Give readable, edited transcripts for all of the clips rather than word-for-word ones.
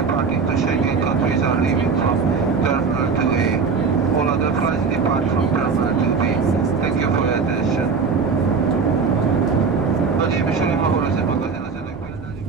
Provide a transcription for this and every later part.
departing to Schengen countries are leaving from Terminal 2A. All other flights depart from Terminal 2B. Thank you for your attention. Hölgyeim és Uraim, ahol ez a magazin az önök példány.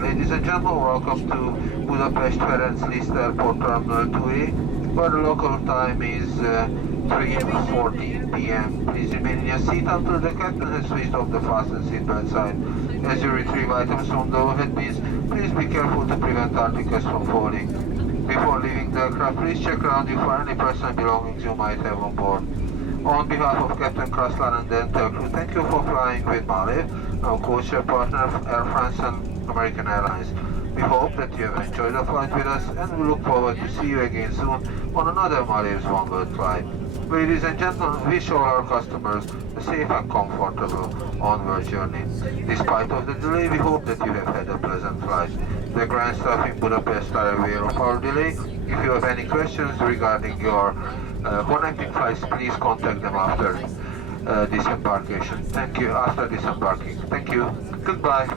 Ladies and gentlemen, welcome to Budapest Ferenc Liszt Airport Terminal 2A, where the local time is 3:14 p.m. Please remain in your seat until the captain has switched off the fasten seatbelt sign. As you retrieve items from the overhead bins, please be careful to prevent articles from falling. Before leaving the aircraft, please check around you for any personal belongings you might have on board. On behalf of Captain Kraslan and the entire crew, thank you for flying with Male, our codeshare partner of Air France and American Airlines. We hope that you have enjoyed the flight with us, and we look forward to see you again soon on another Male's One World flight. Ladies and gentlemen, we wish all our customers a safe and comfortable onward journey. Despite of the delay, we hope that you have had a pleasant flight. The Grand Staff in Budapest are aware of our delay. If you have any questions regarding your connecting flights, please contact them after disembarkation. Thank you. After disembarking. Thank you. Goodbye.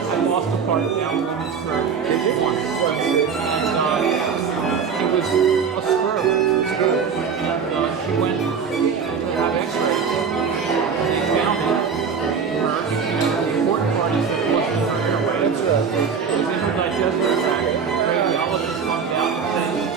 I lost a part down the women's throat. And it was a screw. And she went to have x-rays. They found it. The important part is that it wasn't in her airway. It was in her digestive tract. The radiologist found out and said,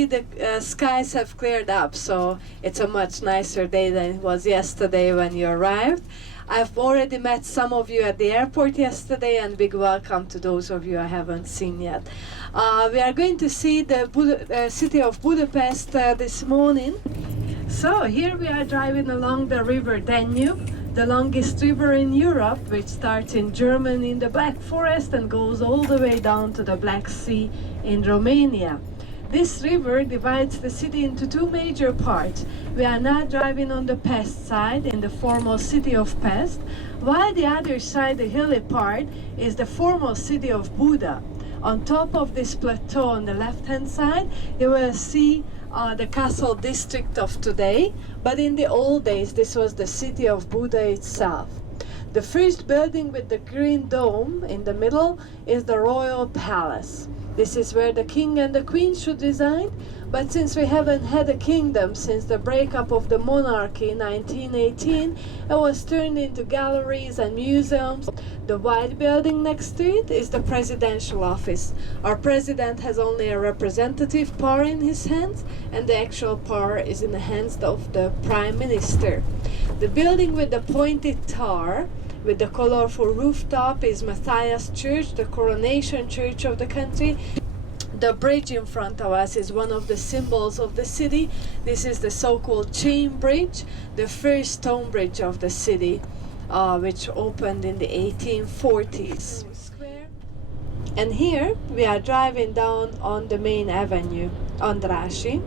see the skies have cleared up, so it's a much nicer day than it was yesterday when you arrived. I've already met some of you at the airport yesterday, and big welcome to those of you I haven't seen yet. We are going to see the city of Budapest this morning. So here we are driving along the river Danube, the longest river in Europe, which starts in Germany in the Black Forest and goes all the way down to the Black Sea in Romania. This river divides the city into two major parts. We are now driving on the Pest side, in the foremost city of Pest, while the other side, the hilly part, is the foremost city of Buda. On top of this plateau on the left-hand side, you will see the castle district of today, but in the old days this was the city of Buda itself. The first building with the green dome in the middle is the royal palace. This is where the king and the queen should reside, but since we haven't had a kingdom since the breakup of the monarchy in 1918, it was turned into galleries and museums. The white building next to it is the presidential office. Our president has only a representative power in his hands, and the actual power is in the hands of the prime minister. The building with the pointed tower with the colorful rooftop is Matthias Church, the coronation church of the country. The bridge in front of us is one of the symbols of the city. This is the so-called chain bridge, the first stone bridge of the city, which opened in the 1840s. And here we are driving down on the main avenue, Andrássy.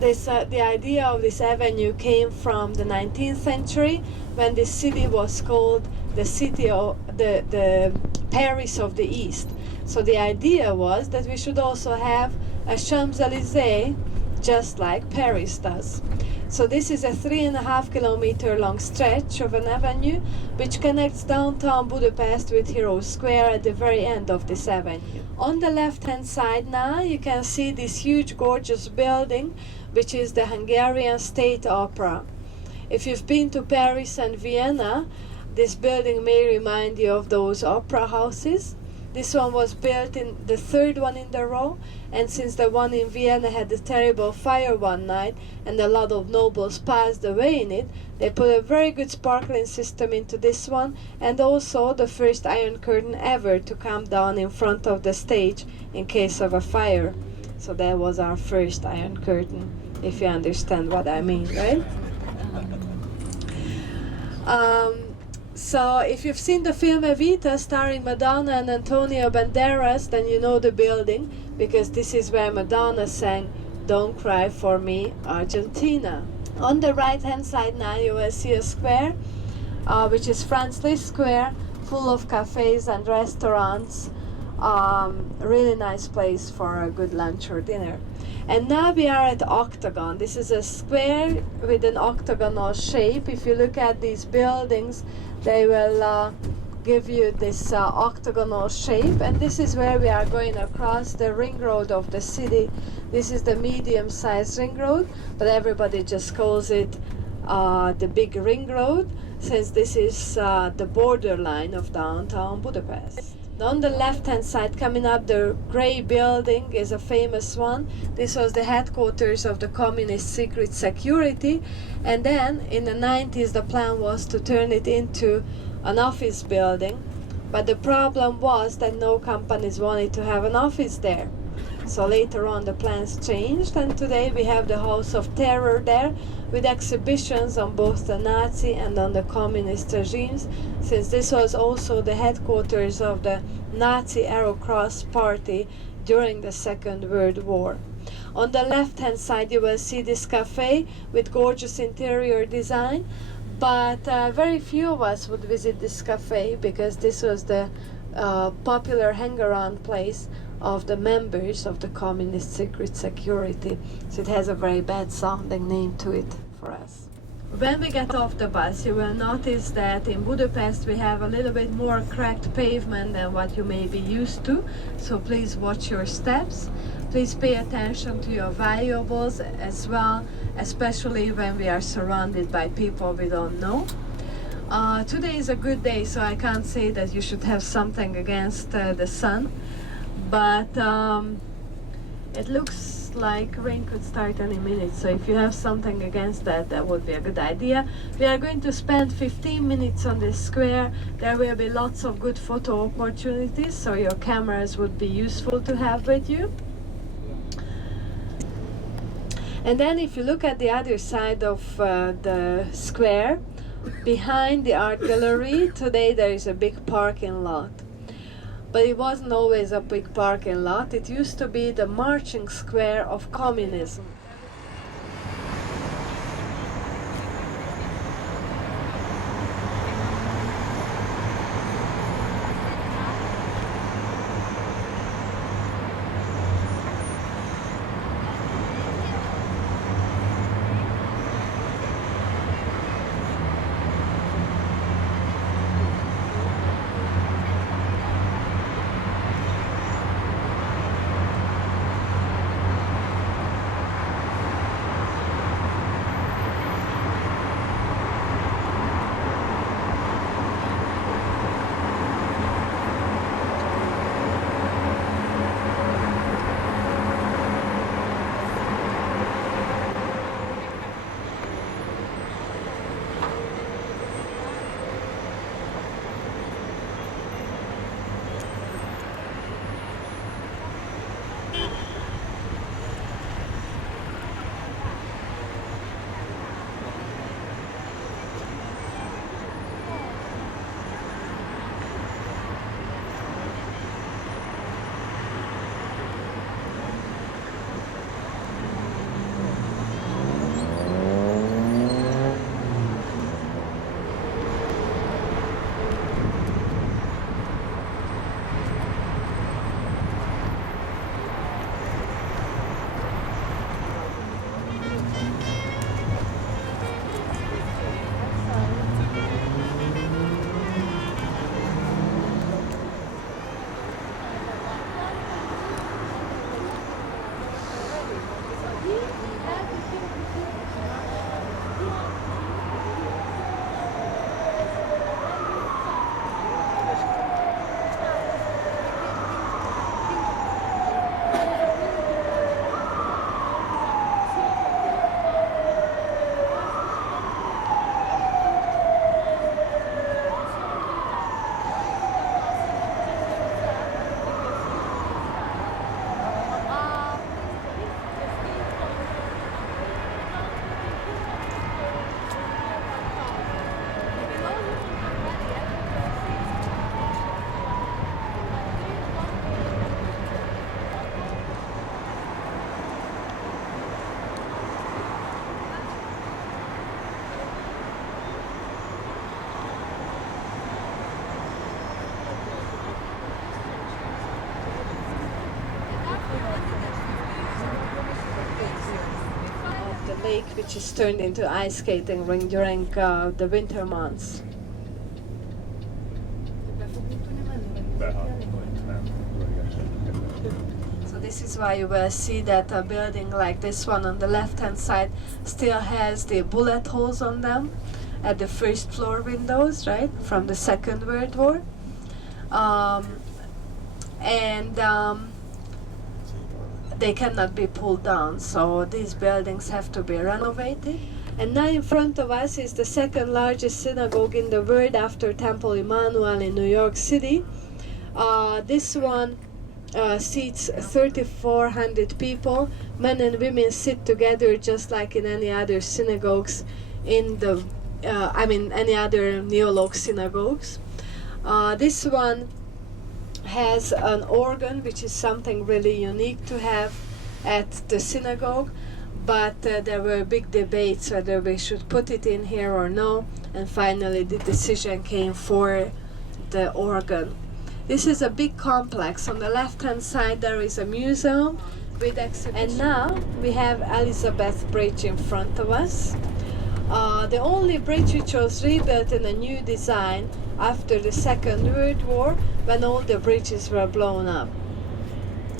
The idea of this avenue came from the 19th century, when this city was called the city of the Paris of the East. So the idea was that we should also have a Champs-Élysées just like Paris does. So this is a 3.5 kilometer long stretch of an avenue which connects downtown Budapest with Hero Square at the very end of this avenue. On the left hand side now you can see this huge gorgeous building which is the Hungarian State Opera. If you've been to Paris and Vienna, this building may remind you of those opera houses. This one was built in the third one in the row, and since the one in Vienna had a terrible fire one night and a lot of nobles passed away in it, they put a very good sparkling system into this one, and also the first iron curtain ever to come down in front of the stage in case of a fire. So that was our first iron curtain, if you understand what I mean, right? So if you've seen the film Evita starring Madonna and Antonio Banderas, then you know the building, because this is where Madonna sang Don't Cry For Me, Argentina. On the right hand side now you will see a square, which is Franz Liszt Square, full of cafes and restaurants. Really nice place for a good lunch or dinner. And now we are at Octagon. This is a square with an octagonal shape. If you look at these buildings, they will give you this octagonal shape, and this is where we are going across the ring road of the city. This is the medium-sized ring road, but everybody just calls it the big ring road, since this is the borderline of downtown Budapest. On the left-hand side, coming up, the grey building is a famous one. This was the headquarters of the Communist Secret Security, and then in the 90s the plan was to turn it into an office building, but the problem was that no companies wanted to have an office there. So later on the plans changed, and today we have the House of Terror there, with exhibitions on both the Nazi and on the communist regimes, since this was also the headquarters of the Nazi Arrow Cross Party during the Second World War. On the left hand side you will see this cafe with gorgeous interior design, but very few of us would visit this cafe because this was the popular hang-around place of the members of the Communist Secret Security. So it has a very bad sounding name to it for us. When we get off the bus, you will notice that in Budapest we have a little bit more cracked pavement than what you may be used to, so please watch your steps. Please pay attention to your valuables as well, especially when we are surrounded by people we don't know. Today is a good day, so I can't say that you should have something against the sun, but it looks like rain could start any minute. So if you have something against that, that would be a good idea. We are going to spend 15 minutes on this square. There will be lots of good photo opportunities, so your cameras would be useful to have with you. And then if you look at the other side of the square, behind the art gallery, today there is a big parking lot. But it wasn't always a big parking lot. It used to be the marching square of communism. Lake, which is turned into ice skating rink during the winter months. So this is why you will see that a building like this one on the left hand side still has the bullet holes on them at the first floor windows, right, from the Second World War. They cannot be pulled down, so these buildings have to be renovated. And now in front of us is the second largest synagogue in the world after Temple Emmanuel in New York City. This one seats 3,400 people. Men and women sit together just like in any other synagogues in the, any other Neolog synagogues. This one has an organ, which is something really unique to have at the synagogue, but there were big debates whether we should put it in here or no, and finally the decision came for the organ. This is a big complex. On the left hand side there is a museum with exhibition. And now we have Elizabeth Bridge in front of us. The only bridge which was rebuilt in a new design after the Second World War, when all the bridges were blown up.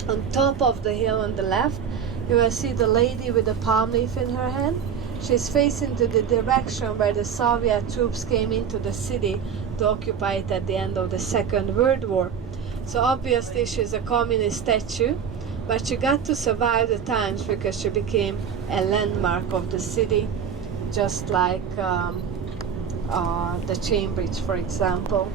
On top of the hill on the left, you will see the lady with a palm leaf in her hand. She's facing to the direction where the Soviet troops came into the city to occupy it at the end of the Second World War. So obviously she's a communist statue, but she got to survive the times because she became a landmark of the city, just like the Chain Bridge, for example.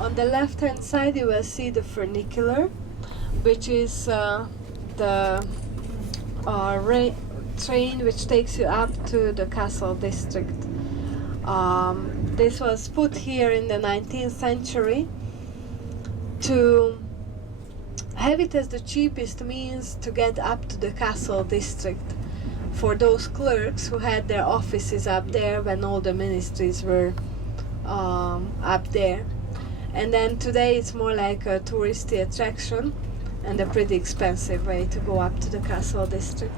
On the left hand side you will see the Funicular, which is the train which takes you up to the castle district. This was put here in the 19th century to have it as the cheapest means to get up to the castle district for those clerks who had their offices up there when all the ministries were up there. And then today it's more like a touristy attraction and a pretty expensive way to go up to the castle district.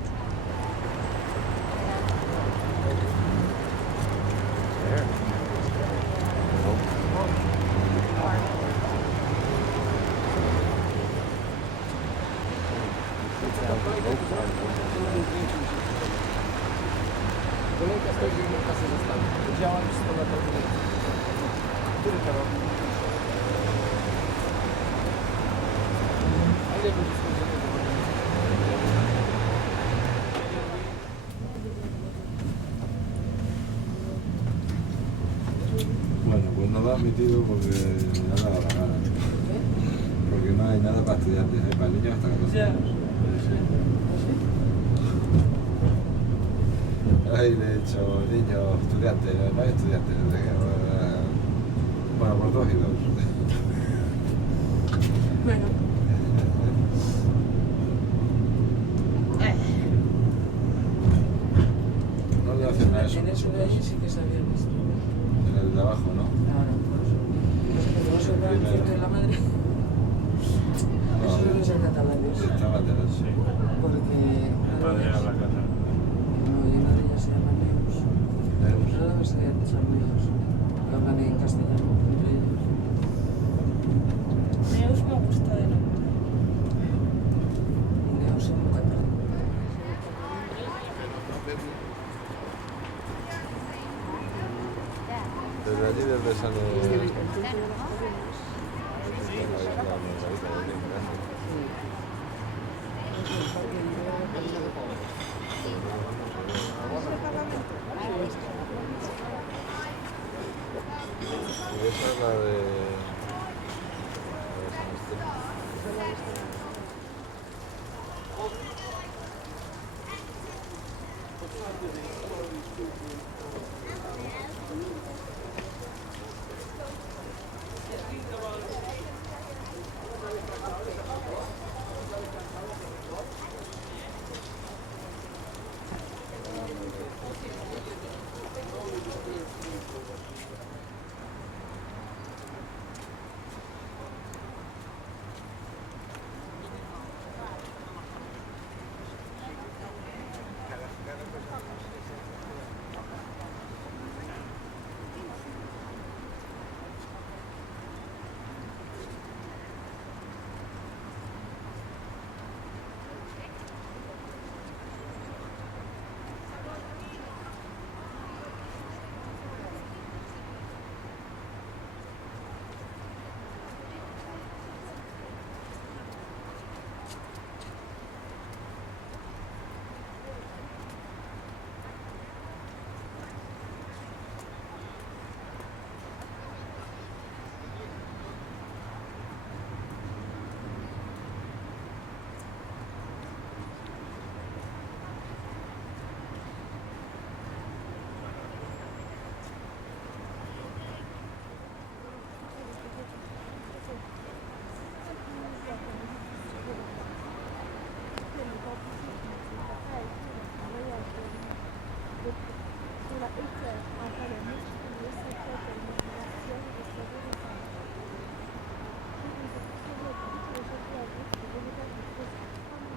Bueno, pues no lo ha admitido porque no le ha dado la gana. Porque no hay nada para estudiantes, hay para niños hasta 14 años. Ahí de hecho, niños, estudiantes, no hay estudiantes. Bueno, por 2 y 2. Bueno. No le hacen nada eso. En eso de allí sí que se había visto. En el de abajo, ¿no? Claro, por eso. No se ve el centro de la madre. Eso debe ser catalanes. Sí, está lateral, sí. Porque. Padre a la casa. No, y una de ellas se llama Neus. Una debe ser Neus. Que hablan en castellano entre ellos. Neus me gusta de nombre. Y Neus en catalán. Desde allí desde sale... Y esa es la de... la Hitler académique pour le secteur de l'immigration et des services de santé. Puis nous avons sauvé le jeudi à gauche de l'univers de Frisco.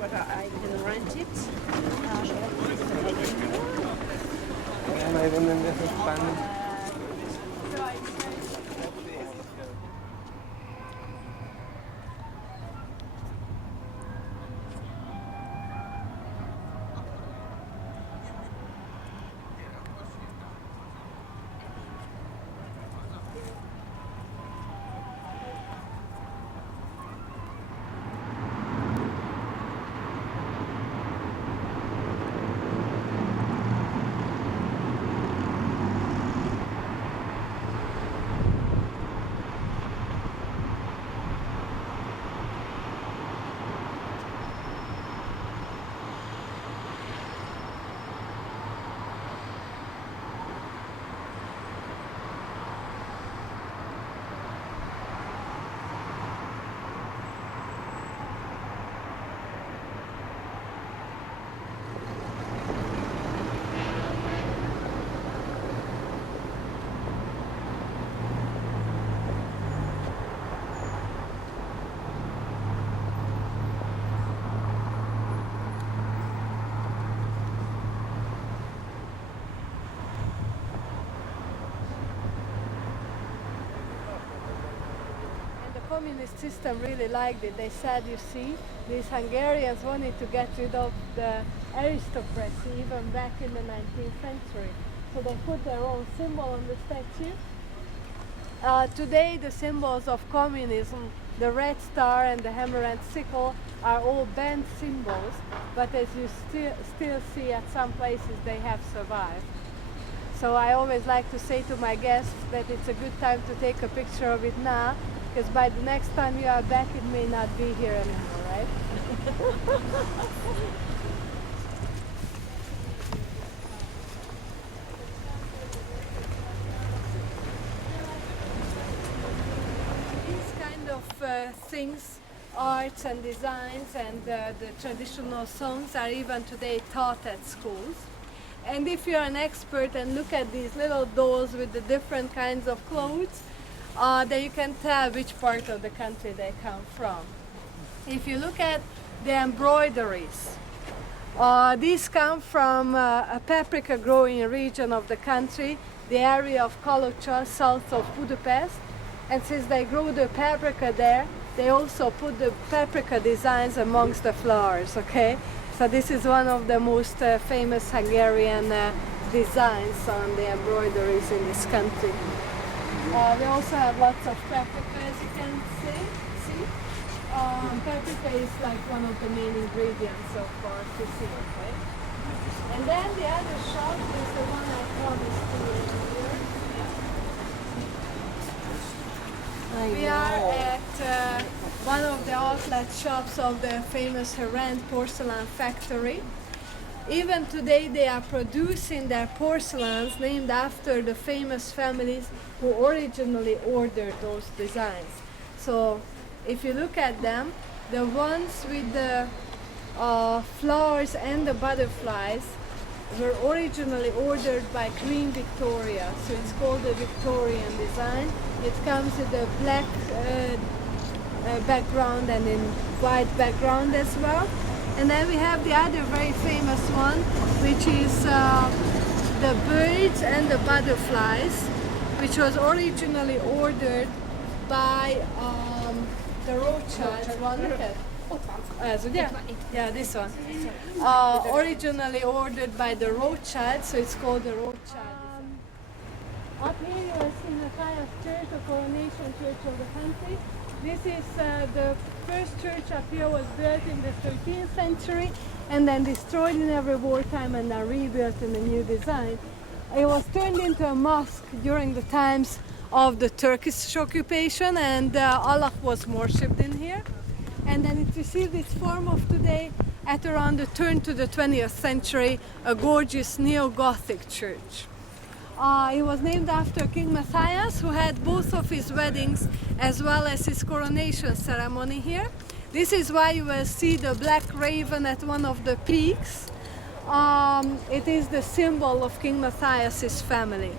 But I can rent it. Communist system really liked it. They said, you see, these Hungarians wanted to get rid of the aristocracy even back in the 19th century. So they put their own symbol on the statue. Today the symbols of communism, the red star and the hammer and sickle, are all banned symbols, but as you still see at some places they have survived. So I always like to say to my guests that it's a good time to take a picture of it now, Because by the next time you are back, it may not be here anymore, right? These kind of things, arts and designs and the traditional songs are even today taught at schools. And if you're an expert and look at these little dolls with the different kinds of clothes, then you can tell which part of the country they come from. If you look at the embroideries, these come from a paprika growing region of the country, the area of Kalocsa, south of Budapest. And since they grow the paprika there, they also put the paprika designs amongst the flowers, okay? So this is one of the most famous Hungarian designs on the embroideries in this country. We also have lots of paprika, as you can see. Paprika is like one of the main ingredients of our cuisine, okay? And then the other shop is the one I promised to you earlier. We are at one of the outlet shops of the famous Herend porcelain factory. Even today they are producing their porcelains named after the famous families who originally ordered those designs. So if you look at them, the ones with the flowers and the butterflies were originally ordered by Queen Victoria, so it's called the Victorian design. It comes with a black background and in white background as well. And then we have the other very famous one, which is the birds and the butterflies, which was originally ordered by the Rothschilds. Look at. Yeah, this one. Originally ordered by the Rothschilds, so it's called the Rothschild. Up here you will see Matthias Church, the coronation church of the country. This is the first church up here was built in the 13th century and then destroyed in every wartime and then rebuilt in a new design. It was turned into a mosque during the times of the Turkish occupation, and Allah was worshipped in here. And then it received its form of today at around the turn to the 20th century, a gorgeous neo-Gothic church. It was named after King Matthias, who had both of his weddings as well as his coronation ceremony here. This is why you will see the black raven at one of the peaks. It is the symbol of King Matthias's family.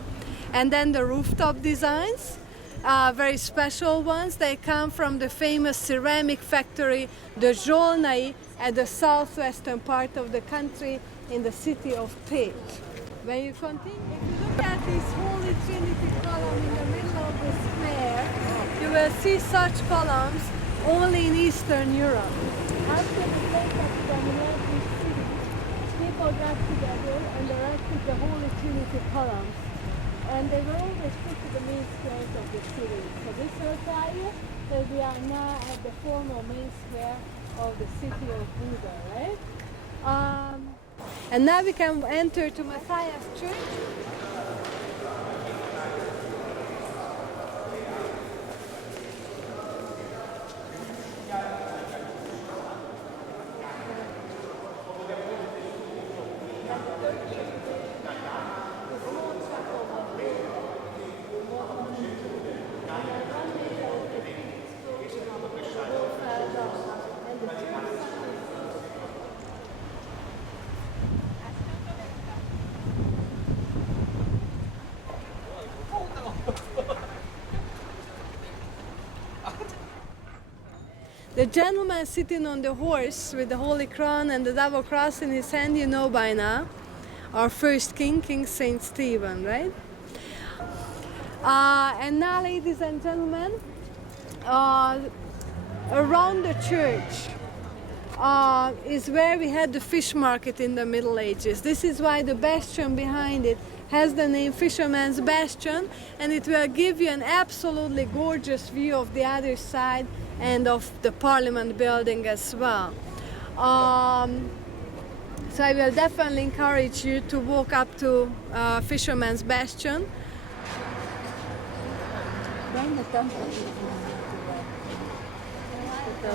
And then the rooftop designs, very special ones. They come from the famous ceramic factory, the Zsolnai, at the southwestern part of the country in the city of Pécs. When you continue, if you look at this Holy Trinity column in the middle of the square, you will see such columns only in Eastern Europe. After the breakup from Leipzig city, people got together and erected the Holy Trinity columns. And they were always put to the main squares of the city. So this will tell you that we are now at the former main square of the city of Buda, right? And now we can enter to Matthias Church. The gentleman sitting on the horse with the holy crown and the double cross in his hand, you know by now, our first king, King Saint Stephen, right? And now, ladies and gentlemen, around the church is where we had the fish market in the Middle Ages. This is why the bastion behind it has the name Fisherman's Bastion, and it will give you an absolutely gorgeous view of the other side and of the Parliament building as well. So I will definitely encourage you to walk up to Fisherman's Bastion. Ist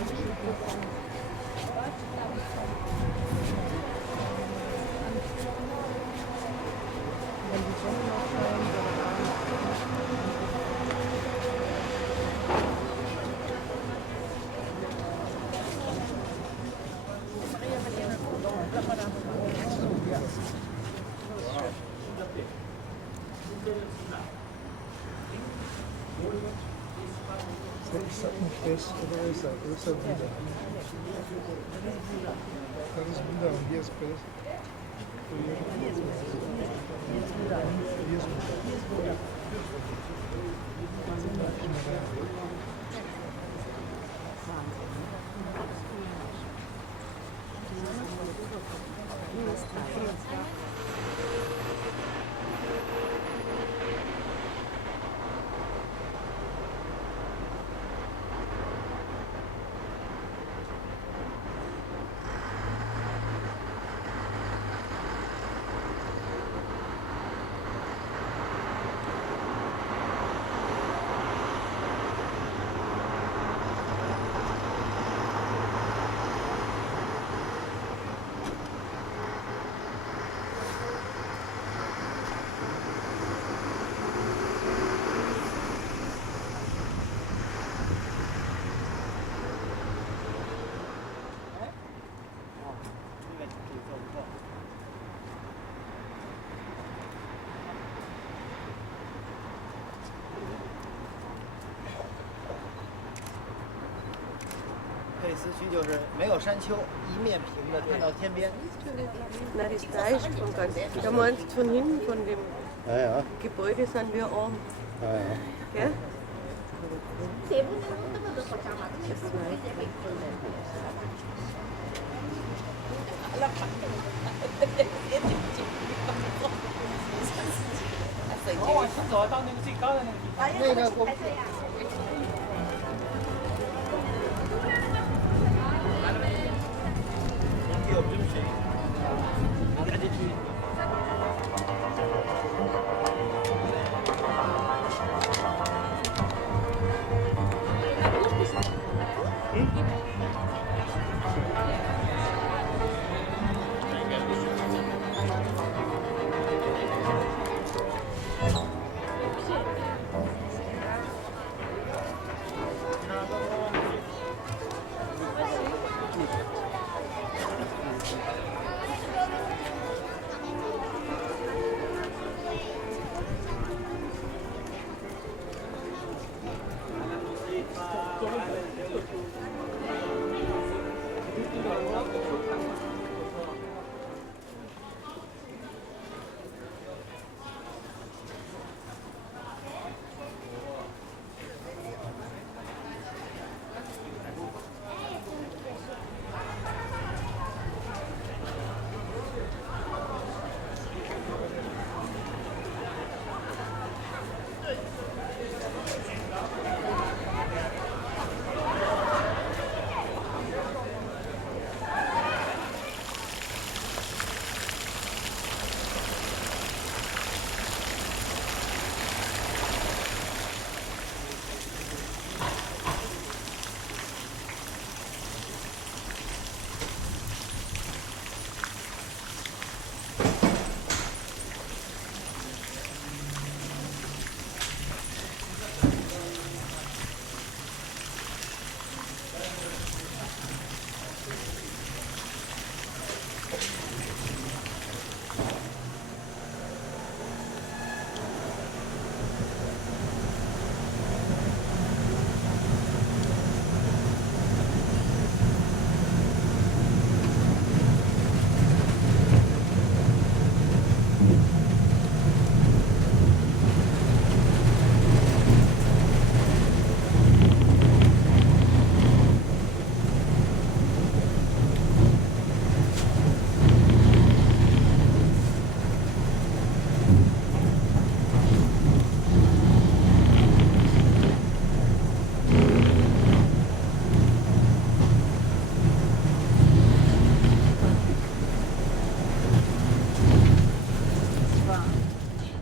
das nicht das oder ist das Buda? Das ist Buda und hier ist Pest. Hier ist Buda.佩斯区就是没有山丘，一面平的看到天边。 Na, das da ist schon ganz. Da meinst du von hinten, von dem Ja, ja. Gebäude sind wir oben. Ja, ja. Gell?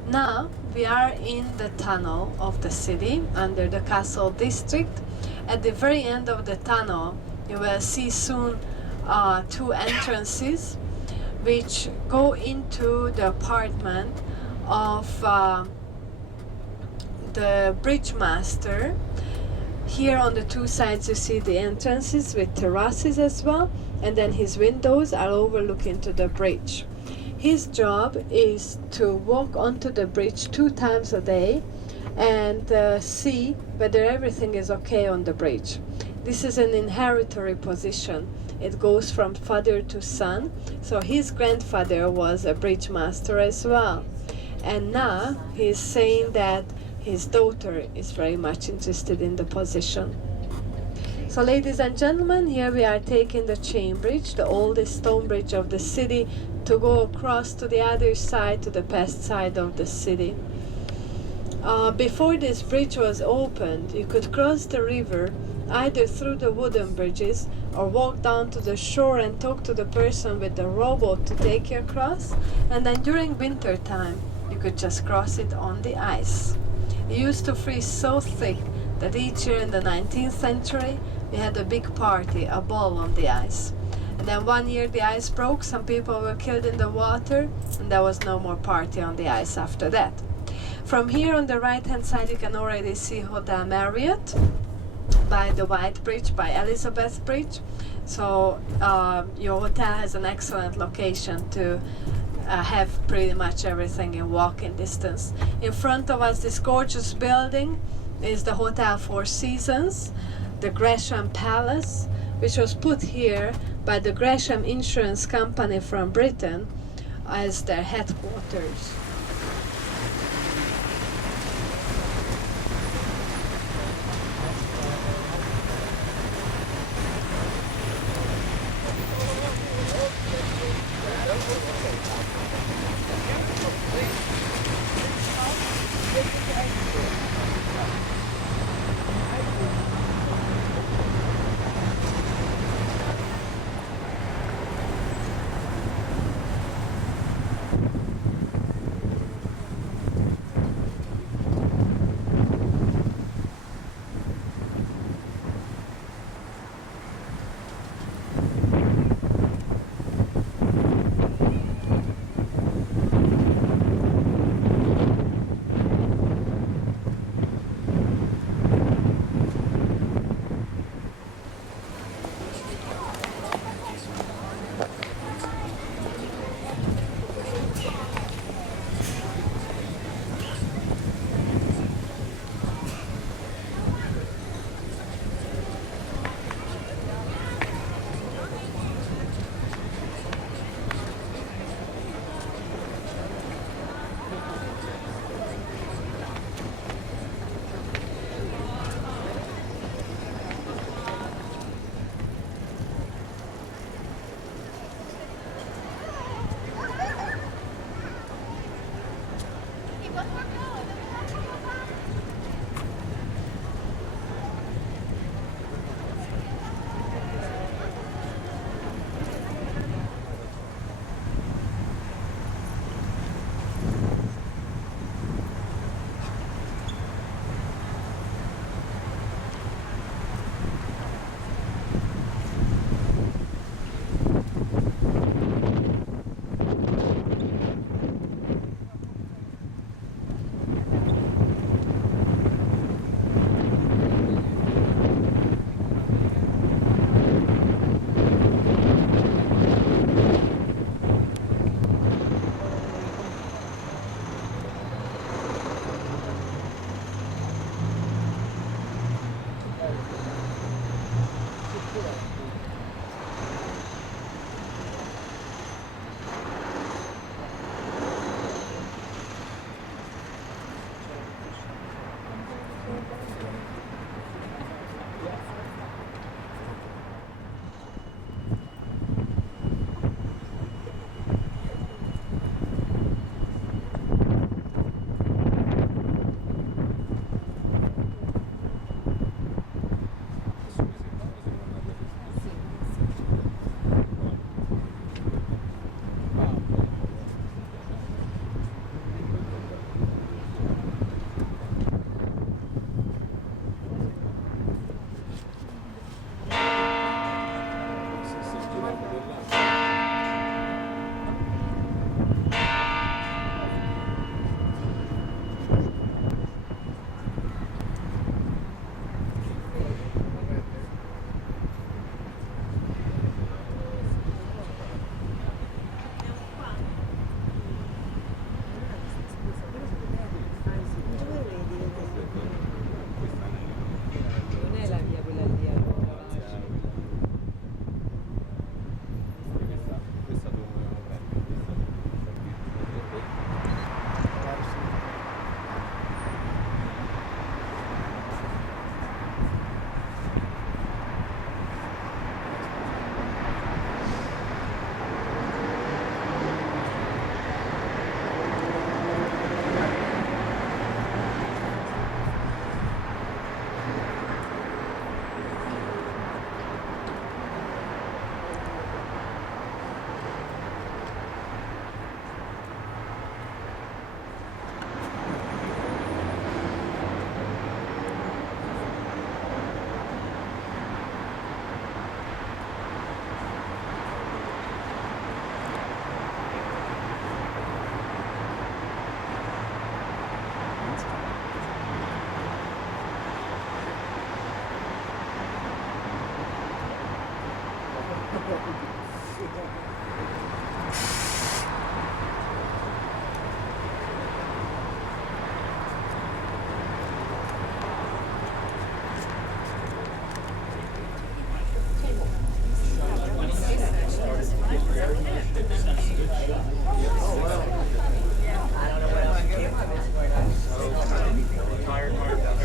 Now we are in the tunnel of the city under the castle district, At the very end of the tunnel, you will see soon two entrances which go into the apartment of the bridge master. Here on the two sides you see the entrances with terraces as well, and then his windows are overlooking to the bridge. His job is to walk onto the bridge 2 times a day and see whether everything is okay on the bridge. This is an inheritary position. It goes from father to son. So his grandfather was a bridge master as well. And now he's saying that his daughter is very much interested in the position. So ladies and gentlemen, here we are taking the chain bridge, the oldest stone bridge of the city, to go across to the other side, to the past side of the city. Before this bridge was opened, you could cross the river either through the wooden bridges or walk down to the shore and talk to the person with the rowboat to take you across, and then during winter time you could just cross it on the ice. It used to freeze so thick that each year in the 19th century we had a big party, a ball on the ice. And then one year the ice broke, some people were killed in the water, and there was no more party on the ice after that. From here on the right hand side you can already see Hotel Marriott by the White Bridge, by Elizabeth Bridge. So your hotel has an excellent location to have pretty much everything in walking distance. In front of us, this gorgeous building is the Hotel Four Seasons, the Gresham Palace, which was put here by the Gresham Insurance Company from Britain as their headquarters.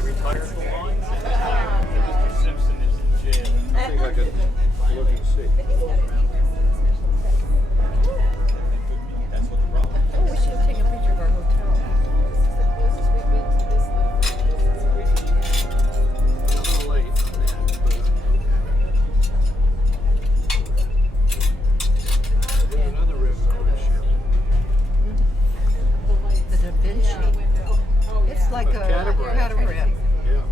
Retired for lines. Mr. Simpson is in jail. I think I could look and see. That's what the problem is. Oh, we should take a picture of our hotel. A little late on that, but there's another river cruise ship. The Da Vinci. It's like a catamaran. Yeah.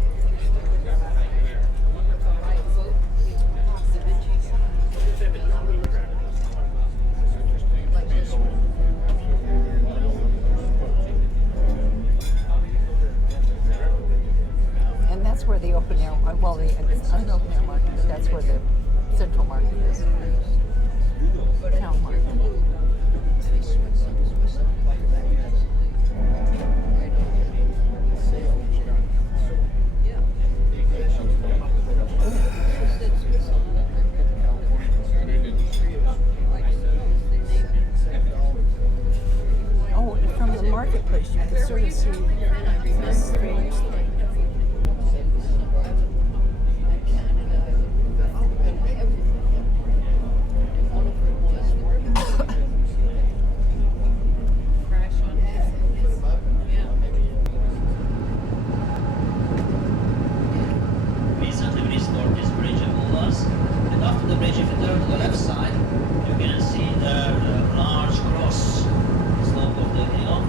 And that's where the open air, well, the unopen air market, but that's where the central market is. Town market. Oh, from the marketplace, you can sort of see this strange thing. Recently restored this bridge above us, and after the bridge, if you turn to the left side, you can see the large cross slope of the hill.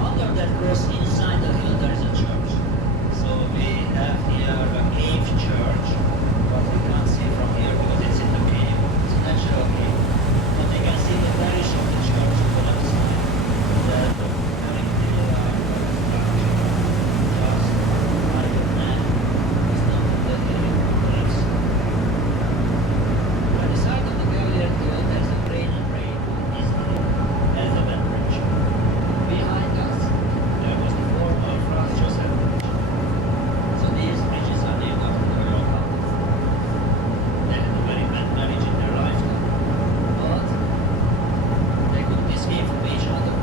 Under that cross, inside the hill, there is a church. So we have here a cave church, but we can't see from here because it's in the cave. It's a natural cave. But you can see the parish of the church on the left side. That very clear just right there. It's not the hill, it's by the side of the Galilean hill, there's a crane and rail easily as a wet bridge. Behind us, there was the former Franz Joseph Bridge. So these bridges are named after the royal couples. They had a very bad marriage in their lifetime, but they couldn't escape from each other.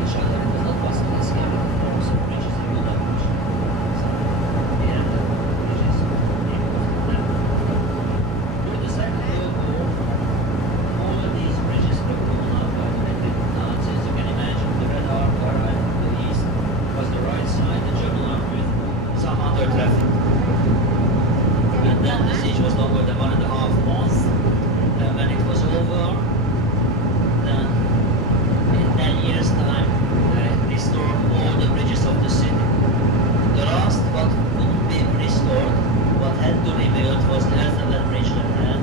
It was not possible to escape from the bridges in Budapest. So they had the bridges named after them. During the Second World War, all of these bridges were blown up by the Nazis. You can imagine the Red Army arrived from the east, was the right side, the German army with some other traffic. And then the siege was longer than 1.5 months. And when it was over, then in 10 years' time, they restored all the bridges of the city. The last what couldn't be restored, what had to be built was the Elizabeth Bridge they had.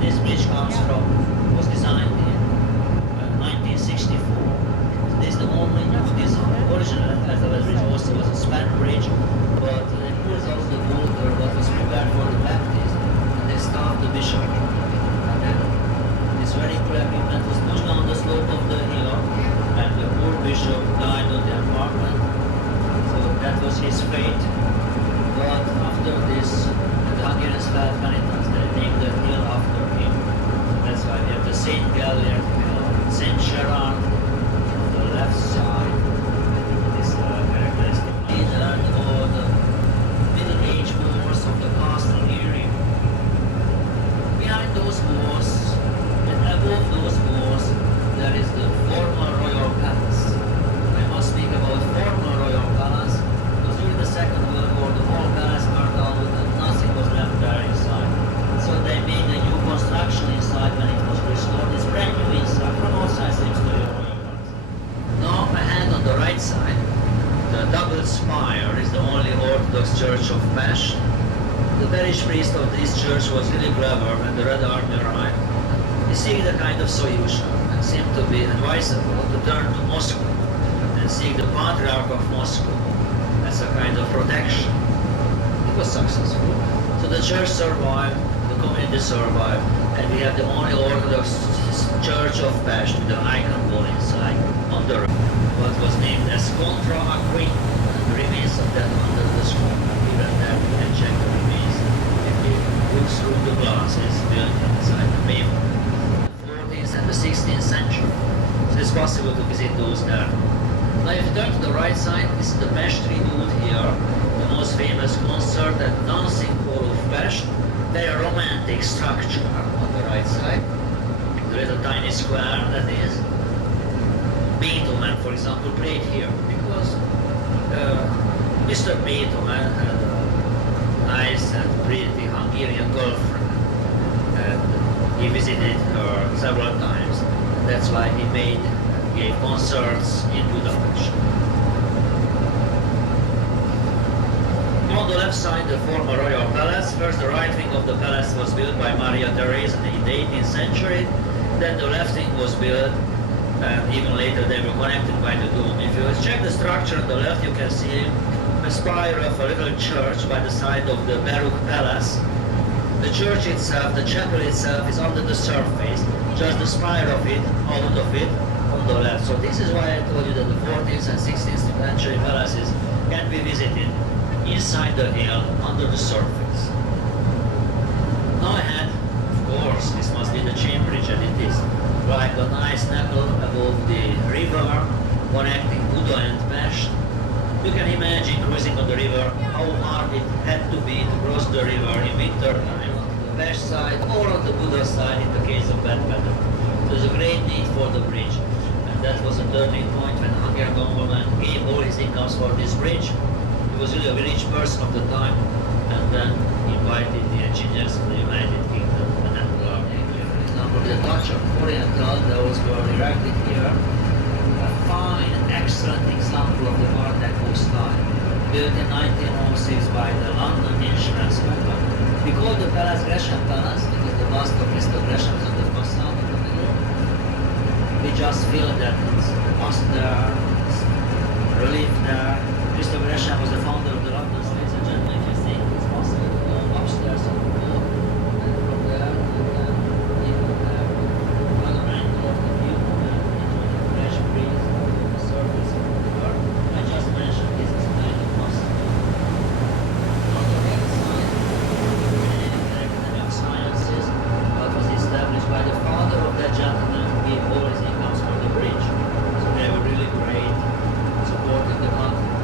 This bridge was designed in 1964. This is the only this original Elizabeth Bridge also was a span bridge, but here's also the water what was prepared for the baptism, and they starved the bishop. And then this very cool equipment was pushed down the slope of the hill, and the poor bishop died on the apartment. So that was his fate. But after this, the Hungarians felt penitence. They named the hill after him. That's why we have the Saint Galilean Hill, Saint Gerard on the left side. This characteristic. We learned all the Middle Age wars of the castle area. Behind those wars, and above those wars, there is the former royal palace. I must speak about former royal palace, because during the Second World War, the whole palace burned out and nothing was left there inside. So they made a new construction inside when it was restored. It's brand new inside, from outside seems to be a royal palace. Now, ahead on the right side, the double spire is the only Orthodox church of Bastion. The parish priest of this church was really clever when the Red Army arrived. He seeked a kind of solution and seemed to be advisable to turn to Moscow and seek the Patriarch of Moscow as a kind of protection. It was successful. So the church survived the community survived, and we have the only Orthodox church of Pest with an icon wall inside on the right. What was named as Contra Aquin, the remains of that under the scroll. Even there we can check the remains if we look through the glasses built inside the paper. The 14th and the 16th century. So it's possible to visit those there. Now if you turn to the right side, this is the Pest Redoubt here, the most famous concert and dancing hall of Pest. Very romantic structure on the right side. There is a tiny square that is. Beethoven, for example, played here because Mr. Beethoven had a nice and pretty Hungarian girlfriend, and he visited her several times. That's why he gave concerts in Budapest. On the left side, the former royal palace. First, the right wing of the palace was built by Maria Theresa in the 18th century. Then the left wing was built, and even later they were connected by the dome. If you check the structure on the left, you can see a spire of a little church by the side of the Baroque palace. The church itself, the chapel itself, is under the surface, just the spire of it, out of it, on the left. So this is why I told you that the 14th and 16th century palaces can be visited inside the hill, under the surface. Now ahead, of course, this must be the chain bridge, and it is like a nice knuckle above the river connecting Buda and Pest. You can imagine cruising on the river, how hard it had to be to cross the river in winter time on the Pest side or on the Buda side in the case of bad weather. There's a great need for the bridge, and that was a turning point when the Hungarian government gave all his incomes for this bridge. He was really a rich person of the time, and then invited the engineers from the United Kingdom and then for example, the Dutch Oriental, those were erected here. A fine, excellent example of the Art Deco style, built in 1906 by the London Insurance Company. We call the palace Gresham Palace because the bust of Mr. Gresham is on the facade in the middle. We just feel that it's bust there, it's relief there. Mr. Gresham was the founder of the London States and Gentlemen. If you think it's possible to go upstairs on the floor, and from there, you can have another angle of the view and enjoy the fresh breeze on the surface of the river. I just mentioned this is kind of possible. On the right side, the Academy of Sciences, what was established by the father of that gentleman who gave all his incomes for the bridge. So they were really great, supporting the country.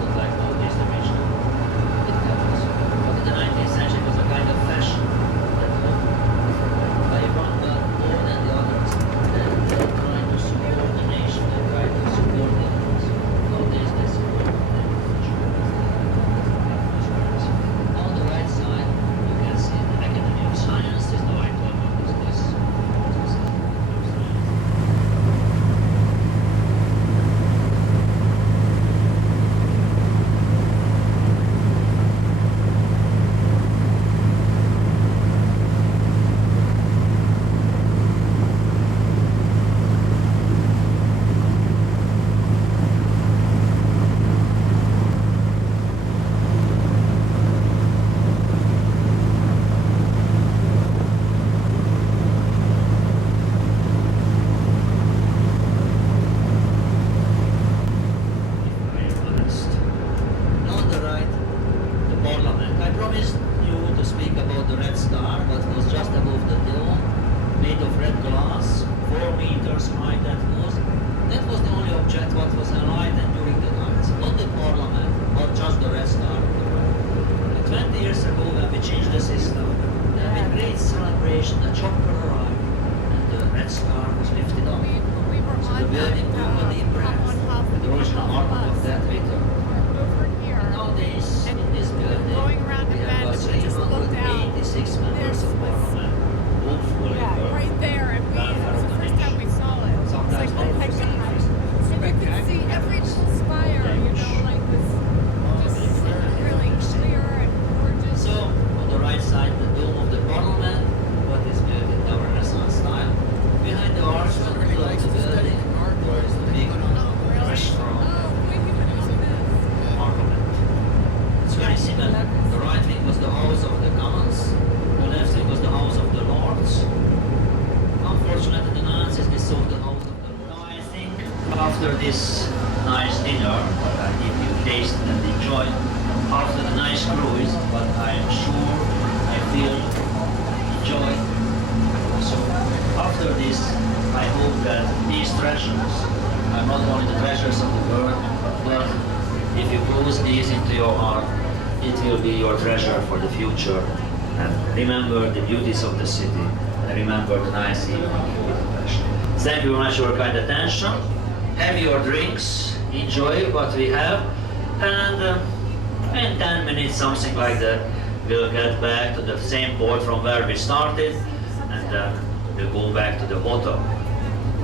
The right wing was the House of the Commons, the left wing was the House of this nice dinner, if you taste and enjoy after the nice cruise, but I am sure I feel enjoy. So after this, I hope that these treasures are not only the treasures of the world, but if you close these into your heart, it will be your treasure for the future. And remember the beauties of the city, and remember the nice evening in Budapest. Thank you very much for your kind attention. Have your drinks, enjoy what we have, and in 10 minutes, something like that, we'll get back to the same port from where we started, and we'll go back to the hotel.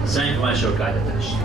Thank you very much for your kind attention.